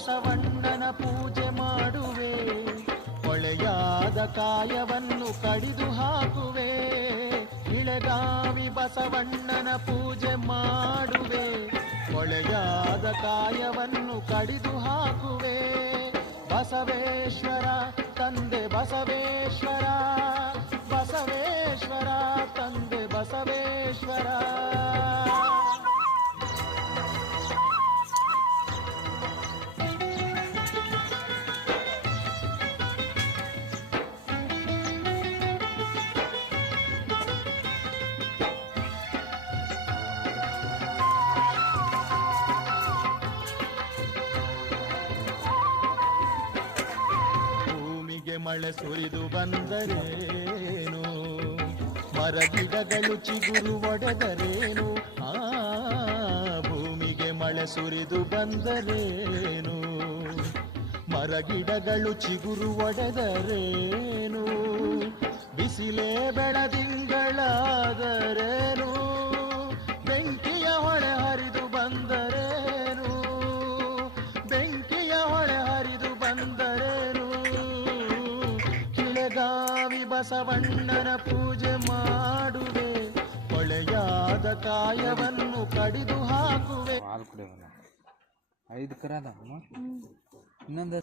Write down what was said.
ಬಸವಣ್ಣನ ಪೂಜೆ ಮಾಡುವೆ, ಕೊಳೆಯಾದ ಕಾಯವನ್ನು ಕಡಿದು ಹಾಕುವೆ. ಇಳೆಗಾವಿ ಬಸವಣ್ಣನ ಪೂಜೆ ಮಾಡುವೆ, ಕೊಳೆಯಾದ ಕಾಯವನ್ನು ಕಡಿದು ಹಾಕುವೆ. ಬಸವೇಶ್ವರ ತಂದೆ ಬಸವೇಶ್ವರ, ಬಸವೇಶ್ವರ ತಂದೆ ಬಸವೇಶ್ವರ. ಮಳೆ ಸುರಿದು ಬಂದರೇನು, ಮರಗಿಡಗಳು ಚಿಗುರು ಒಡೆದರೇನು. ಭೂಮಿಗೆ ಮಳೆ ಸುರಿದು ಬಂದರೇನು, ಮರಗಿಡಗಳು ಚಿಗುರು ಒಡೆದರೇನು. ಬಿಸಿಲೇ ಬೆಳದಿಂಗಳಾದರೇನು, ಬೆಂಕಿಯ ಹೊಳೆ ಹರಿದು ಬಂದರೇನು, ಬೆಂಕಿಯ ಹೊಳೆ ಹರಿದು ಬಂದರೇನು. ಇಳೆಗಾವಿ ಬಸವಣ್ಣನ ಪೂಜೆ ಮಾಡುವೆ, ಕೊಳೆಯಾದ ಕಾಯವನ್ನು ಕಡಿದು ಹಾಕುವೆ. ಇನ್ನೊಂದು